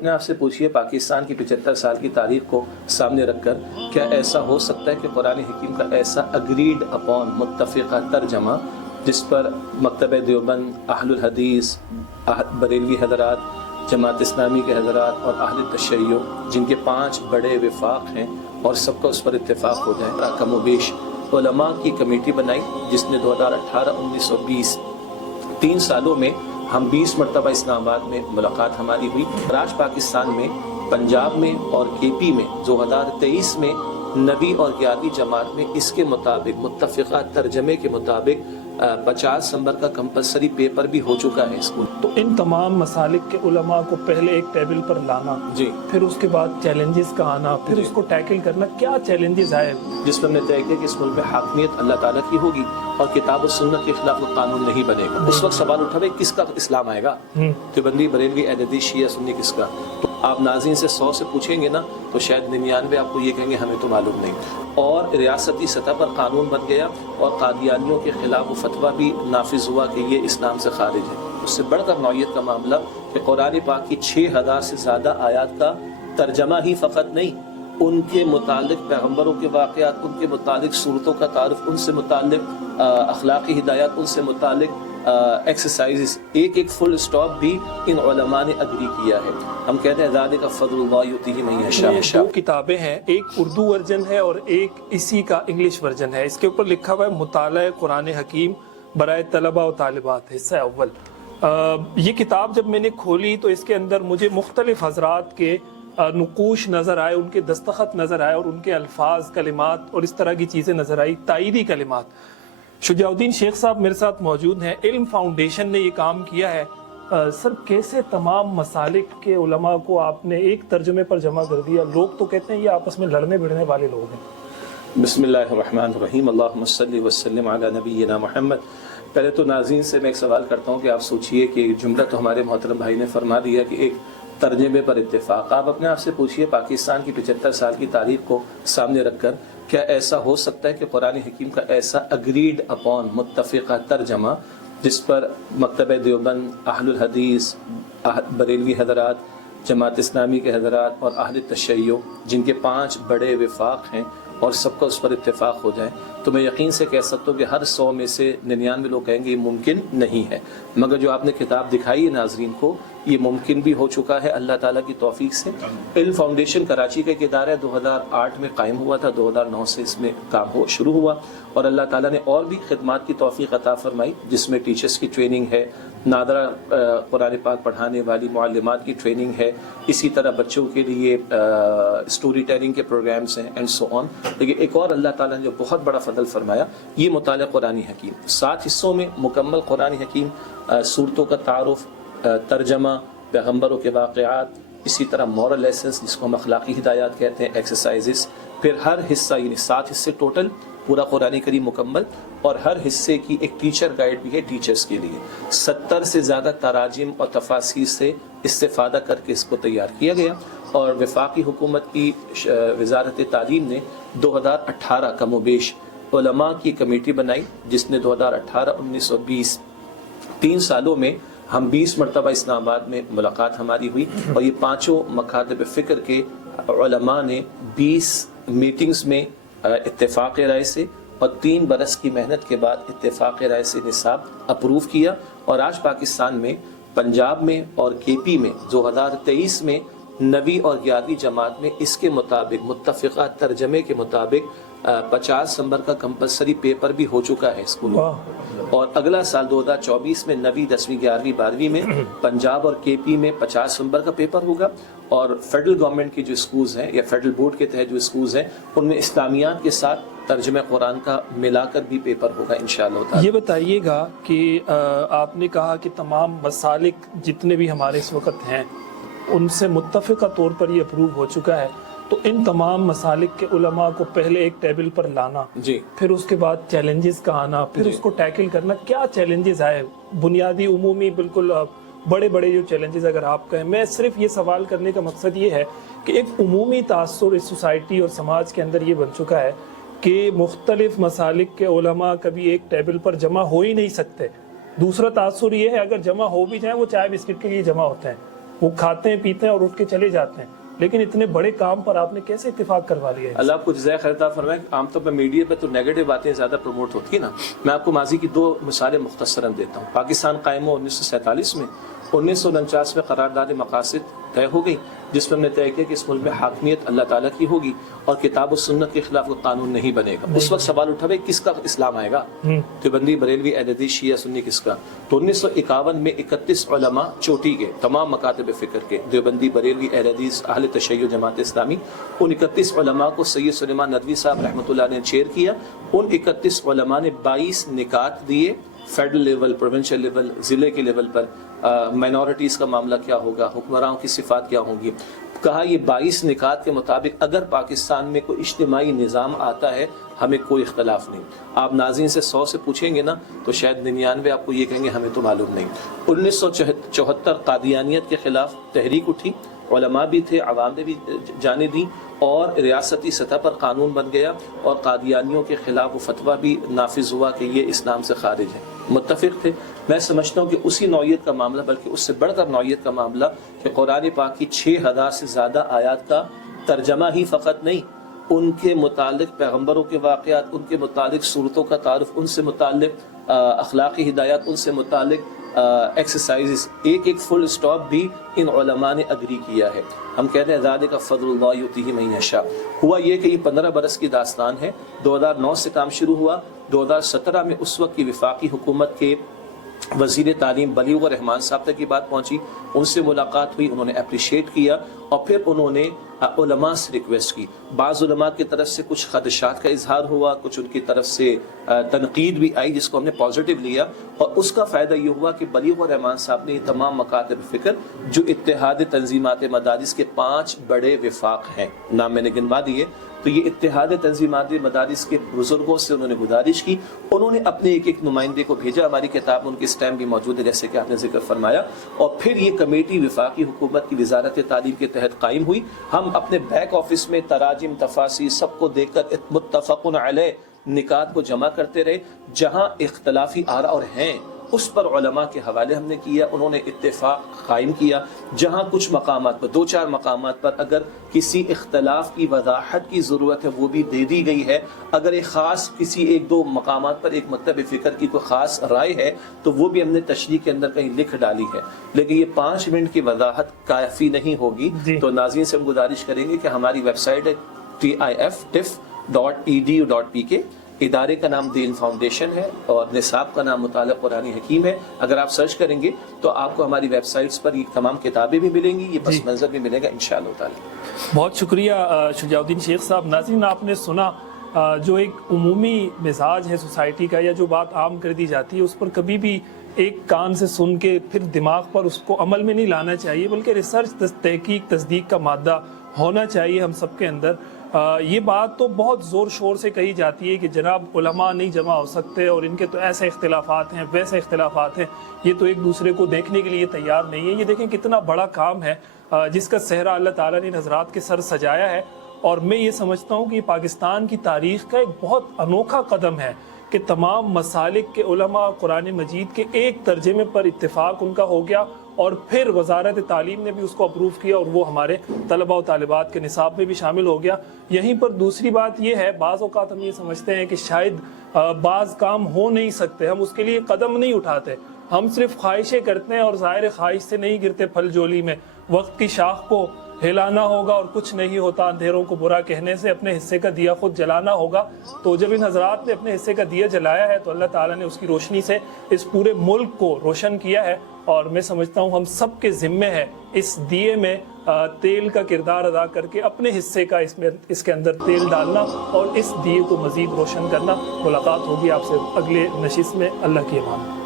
अपने आप से पूछिए पाकिस्तान की 75 साल की तारीख को सामने रख कर क्या ऐसा हो सकता है कि कुरान हकीम का ऐसा अग्रीड अपॉन मुत्तफ़िक़ा तर्जमा जिस पर मकतब देवबंद, अहलुल हदीस, बरेलवी हज़रात, जमात इस्लामी के हज़रात और अहल तशय्यो जिनके 5 बड़े विफाक हैं और सबका उस पर इत्तेफाक हो जाए। कमोबेश उलमा की कमेटी बनाई जिसने 2018, 1920 3 सालों में हम 20 मरतबा इस्लामाबाद में मुलाकात हमारी हुई। आज पाकिस्तान में पंजाब में और केपी में 2023 में 9वीं और 11वीं जमात में इसके मुताबिक मुत्तफ़िक़ा तर्जमे के मुताबिक 50 नंबर का कंपलसरी पेपर भी हो चुका है स्कूल। तो इन तमाम मसालिक के उलमा को पहले एक टेबल पर लाना जी, फिर उसके बाद चैलेंजेस का आना, फिर उसको टैकल करना, क्या चैलेंजेस आए जिस पर हमने तय किया कि इस मुल्क में हाकमियत अल्लाह ताला की होगी और किताब और सुन्नत के खिलाफ कानून नहीं बनेगा। उस वक्त सवाल उठा भाई किसका इस्लाम आएगा, देवबंदी, बरेलवी, अहमदी, शिया, सुन्नी किसका? तो आप नाज़रीन से 100 से पूछेंगे ना तो शायद 99 आपको ये कहेंगे हमें तो मालूम नहीं। और रियासती सतह पर कानून बन गया और कादियानियों के खिलाफ वो फतवा भी नाफिज हुआ कि ये इस्लाम से खारिज है। उससे बढ़कर नौयत का मामला कि कुरान पाक की 6000 से ज़्यादा आयात का तर्जमा ही फ़कत नहीं, उनके मुतालिक पैगम्बरों के वाक़यात, उनके मुतालिक सूरतों का तारुफ, उनसे मुतालिक अखलाकी हिदायत, उनसे मुतालिक एक्सरसाइजेस, एक फुल स्टॉप भी इन उलमा ने अग्री किया है। हम कहते हैं ज़ालिका फ़ज़्लुल्लाह युतीही मन यशा। 2 किताबें हैं, एक उर्दू वर्जन है और एक इसी का इंग्लिश वर्जन है। इसके ऊपर लिखा हुआ है मुताला कुरान हकीम बराए तलबा और तालिबात, हिस्सा अव्वल। ये किताब जब मैंने खोली तो इसके अंदर मुझे मुख्तलिफ हजरात के नुकूश नज़र आए, उनके दस्तखत नज़र आए और उनके अल्फाज, कलिमात और इस तरह की चीज़ें नज़र आई, ताईदी कलिमात। शुजाउद्दीन शेख साहब मेरे साथ मौजूद हैं, इल्म फाउंडेशन ने ये काम किया है। सर, कैसे तमाम मसालिक के उलमा को आपने एक तर्जुमे पर जमा कर दिया? लोग तो कहते हैं ये आपस में लड़ने भिड़ने वाले लोग हैं। बिस्मिल्लाहिर्रहमानिर्रहीम, अल्लाहुम्मा सल्लि व सल्लिम अला नबिय्यिना मुहम्मद। पहले तो नाज़रीन से मैं एक सवाल करता हूँ कि आप सोचिए कि जुमला तो हमारे मोहतरम भाई ने फरमा दिया कि एक तर्जमे पर इत्तेफाक। आप अपने आप से पूछिए पाकिस्तान की 75 साल की तारीख को सामने रखकर क्या ऐसा हो सकता है कि कुरान हकीम का ऐसा अग्रीड अपॉन मुत्तफ़िक़ा तर्जमा जिस पर मकतब देवबंद, अहलुल हदीस, बरेलवी हज़रात, जमात इस्लामी के हज़रात और अहल तशय्यो जिनके 5 बड़े विफाक हैं और सबका उस पर इत्तेफाक हो जाए, तो मैं यकीन से कह सकता हूँ कि हर 100 में से 99 लोग कहेंगे ये मुमकिन नहीं है। मगर जो आपने किताब दिखाई है नाजरीन को, ये मुमकिन भी हो चुका है अल्लाह ताला की तौफीक से। इल्म फाउंडेशन कराची का एक इदारा 2008 में कायम हुआ था, 2009 से इसमें काम शुरू हुआ और अल्लाह ताला ने और भी खिदमात की तौफीक अता फरमाई जिसमें टीचर्स की ट्रेनिंग है, नादरा कुरान पाक पढ़ाने वाली मुअल्लिमात की ट्रेनिंग है, इसी तरह बच्चों के लिए स्टोरी टेलिंग के प्रोग्राम्स हैं एंड सो ऑन। लेकिन एक और अल्लाह ताला ने जो बहुत बड़ा फजल फरमाया, ये मुताला कुरान हकीम 7 हिस्सों में मुकम्मल कुरान हकीम, सूरतों का तारुफ, तर्जमा, पैगम्बरों के वाक़यात, इसी तरह मॉरल लेसन्स जिसको हम अखलाकी हिदायत कहते हैं, एक्सरसाइजेस, फिर हर हिस्सा यानी 7 हिस्से टोटल पूरा कुरान करीम मुकम्मल और हर हिस्से की एक टीचर गाइड भी है टीचर्स के लिए। 70 से ज़्यादा तराजिम और तफासीर से इस्तेफादा करके इसको तैयार किया गया और वफाकी हुकूमत की वज़ारत तालीम ने 2018 कमोबेश उलमा की कमेटी बनाई जिसने 2018, 1920 3 सालों में हम 20 मरतबा इस्लामाबाद में मुलाकात हमारी हुई और ये 5 मकातब फ़िक्र के उलमा ने 20 मीटिंग्स में इत्तेफाक राय से और 3 बरस की मेहनत के बाद इत्तेफाक राय से निसाब अप्रूव किया और आज पाकिस्तान में पंजाब में और केपी में 2023 में 9वीं और 11वीं जमात में इसके मुताबिक मुत्तफ़िक़ा तर्जमे के मुताबिक 50 नंबर का कंपलसरी पेपर भी हो चुका है स्कूलों और अगला साल 2024 में 9वीं, 10वीं, 11वीं, 12वीं में पंजाब और केपी में 50 नंबर का पेपर होगा और फेडरल गवर्नमेंट की जो स्कूल्स हैं या फेडरल बोर्ड के तहत जो स्कूल्स हैं उनमें इस्लामियात के साथ तर्जुमे कुरान का मिलाकर भी पेपर होगा इंशाअल्लाह। ये बताइएगा कि आपने कहा कि तमाम मसालिक जितने भी हमारे इस वक्त हैं उनसे मुत्तफ़िक़ा तौर पर ये अप्रूव हो चुका है, तो इन तमाम मसालिक के उलमा को पहले एक टेबल पर लाना जी, फिर उसके बाद चैलेंजेस का आना, फिर उसको टैकल करना, क्या चैलेंजेस आए? बुनियादी उमूमी बिल्कुल बड़े बड़े जो चैलेंजेस अगर आप कहें, मैं सिर्फ ये सवाल करने का मकसद ये है कि एक उमूमी तासुर इस सोसाइटी और समाज के अंदर ये बन चुका है कि मुख्तलिफ मसालिक के उलमा कभी एक टेबल पर जमा हो ही नहीं सकते। दूसरा तासुर ये है अगर जमा हो भी जाए वो चाय बिस्किट के लिए जमा होते हैं, وہ کھاتے ہیں پیتے ہیں اور اٹھ کے چلے جاتے ہیں، لیکن اتنے بڑے کام پر آپ نے کیسے اتفاق کروا لیا ہے؟ اللہ آپ کو جزائے خیر عطا فرمائے. عام طور پر میڈیا پہ تو نیگیٹو باتیں زیادہ پروموٹ ہوتی ہیں نا. میں آپ کو ماضی کی 2 مثالیں مختصراً دیتا ہوں. پاکستان قائم ہوا 1947 میں. 1949 میں قرارداد مقاصد طے ہو گئی جس میں ہم نے طے کیا کہ اس ملک میں حاکمیت اللہ تعالیٰ کی ہوگی اور کتاب و سنت کے خلاف کوئی قانون نہیں بنے گا. اس وقت سوال اٹھا بھائی کس کا اسلام آئے گا؟ دیوبندی، بریلوی، اہل حدیث، شیعہ، سنی، کس کا؟ تو 1951 میں 31 علماء چوٹی کے تمام مکاتب فکر کے، دیوبندی، بریلوی، اہل حدیث، اہل تشیع، جماعت اسلامی، ان 31 علماء کو سید سلیمان ندوی صاحب رحمۃ اللہ نے چیئر کیا. ان 31 علماء نے 22 نکات دیے، فیڈرل لیول، پروونشل لیول، ضلع کے لیول پر مائنورٹیز کا معاملہ کیا ہوگا، حکمرانوں کی صفات کیا ہوں گی. کہا یہ 22 نکات کے مطابق اگر پاکستان میں کوئی اجتماعی نظام آتا ہے ہمیں کوئی اختلاف نہیں. آپ ناظرین سے 100 سے پوچھیں گے نا تو شاید 99 آپ کو یہ کہیں گے ہمیں تو معلوم نہیں. 1974 قادیانیت کے خلاف تحریک اٹھی، علماء بھی تھے، عوام نے بھی جانے دیں اور ریاستی سطح پر قانون بن گیا اور قادیانیوں کے خلاف وہ فتویٰ بھی نافذ ہوا کہ یہ اسلام سے خارج ہے. متفق تھے. میں سمجھتا ہوں کہ اسی نوعیت کا معاملہ بلکہ اس سے بڑھ کر نوعیت کا معاملہ کہ قرآن پاک کی 6000 سے زیادہ آیات کا ترجمہ ہی فقط نہیں، ان کے متعلق پیغمبروں کے واقعات، ان کے متعلق صورتوں کا تعارف، ان سے متعلق اخلاقی ہدایات، ان سے متعلق ایکسرسائزز، ایک فل سٹاپ بھی ان علماء نے اگری کیا ہے. ہم کہتے ہیں ذالک فضل اللہ یؤتیہ من یشاء. ہوا یہ کہ یہ 15 برس کی داستان ہے. 2009 سے کام شروع ہوا. 2017 میں اس وقت کی وفاقی حکومت کے وزیر تعلیم بلیغ الرحمان صاحب تک کی بات پہنچی، ان سے ملاقات ہوئی، انہوں نے اپریشیٹ کیا اور پھر انہوں نے علماء سے ریکویسٹ کی. بعض علماء کی طرف سے کچھ خدشات کا اظہار ہوا، کچھ ان کی طرف سے تنقید بھی آئی جس کو ہم نے پازیٹیو لیا اور اس کا فائدہ یہ ہوا کہ بلیغ الرحمان صاحب نے یہ تمام مکاتب فکر جو اتحاد تنظیمات مدارس کے 5 بڑے وفاق ہیں، نام میں نے گنوا دیے، تو یہ اتحاد تنظیمات مدارس کے بزرگوں سے انہوں نے گزارش کی. انہوں نے اپنے ایک نمائندے کو بھیجا. ہماری کتاب میں ان کی اسٹیمپ بھی موجود ہے جیسے کہ آپ نے ذکر فرمایا. اور پھر یہ کمیٹی وفاقی حکومت کی وزارت تعلیم کے تحت قائم ہوئی. ہم اپنے بیک آفس میں تراجم، تفاصیل سب کو دیکھ کر متفق علیہ نکات کو جمع کرتے رہے. جہاں اختلافی آراء اور ہیں اس پر علماء کے حوالے ہم نے کیا، انہوں نے اتفاق قائم کیا. جہاں کچھ مقامات پر 2-4 مقامات پر اگر کسی اختلاف کی وضاحت کی ضرورت ہے وہ بھی دے دی گئی ہے. اگر ایک خاص کسی 1-2 مقامات پر ایک مکتب فکر کی کوئی خاص رائے ہے تو وہ بھی ہم نے تشریح کے اندر کہیں لکھ ڈالی ہے. لیکن یہ 5 منٹ کی وضاحت کافی نہیں ہوگی. تو ناظرین سے ہم گزارش کریں گے کہ ہماری ویب سائٹ ہے TIF.edu.pk. ادارے کا نام دین فاؤنڈیشن ہے اور نصاب کا نام مطالعہ قرآن حکیم ہے. اگر آپ سرچ کریں گے تو آپ کو ہماری ویب سائٹس پر یہ تمام کتابیں بھی ملیں گی، یہ پس منظر بھی ملے گا انشاءاللہ تعالی. بہت شکریہ شجاع الدین شیخ صاحب. ناظرین آپ نے سنا جو ایک عمومی مزاج ہے سوسائٹی کا یا جو بات عام کر دی جاتی ہے اس پر کبھی بھی ایک کان سے سن کے پھر دماغ پر اس کو عمل میں نہیں لانا چاہیے، بلکہ ریسرچ، تحقیق، تصدیق کا مادہ ہونا چاہیے ہم سب کے اندر. یہ بات تو بہت زور شور سے کہی جاتی ہے کہ جناب علماء نہیں جمع ہو سکتے اور ان کے تو ایسے اختلافات ہیں، ویسے اختلافات ہیں، یہ تو ایک دوسرے کو دیکھنے کے لیے تیار نہیں ہے. یہ دیکھیں کتنا بڑا کام ہے جس کا صحرا اللہ تعالیٰ نے ان حضرات کے سر سجایا ہے. اور میں یہ سمجھتا ہوں کہ یہ پاکستان کی تاریخ کا ایک بہت انوکھا قدم ہے کہ تمام مسالک کے علماء قرآن مجید کے ایک ترجمے پر اتفاق ان کا ہو گیا اور پھر وزارت تعلیم نے بھی اس کو اپروو کیا اور وہ ہمارے طلباء و طالبات کے نصاب میں بھی شامل ہو گیا. یہیں پر دوسری بات یہ ہے، بعض اوقات ہم یہ سمجھتے ہیں کہ شاید بعض کام ہو نہیں سکتے، ہم اس کے لیے قدم نہیں اٹھاتے، ہم صرف خواہشیں کرتے ہیں اور ظاہر خواہش سے نہیں گرتے پھل جولی میں. وقت کی شاخ کو ہلانا ہوگا اور کچھ نہیں ہوتا، اندھیروں کو برا کہنے سے اپنے حصے کا دیا خود جلانا ہوگا. تو جب ان حضرات نے اپنے حصے کا دیا جلایا ہے تو اللہ تعالیٰ نے اس کی روشنی سے اس پورے ملک کو روشن کیا ہے. اور میں سمجھتا ہوں ہم سب کے ذمے ہے اس دیے میں تیل کا کردار ادا کر کے اپنے حصے کا اس کے اندر تیل ڈالنا اور اس دیے کو مزید روشن کرنا. ملاقات ہوگی آپ سے اگلے نشست میں. اللہ کی امان.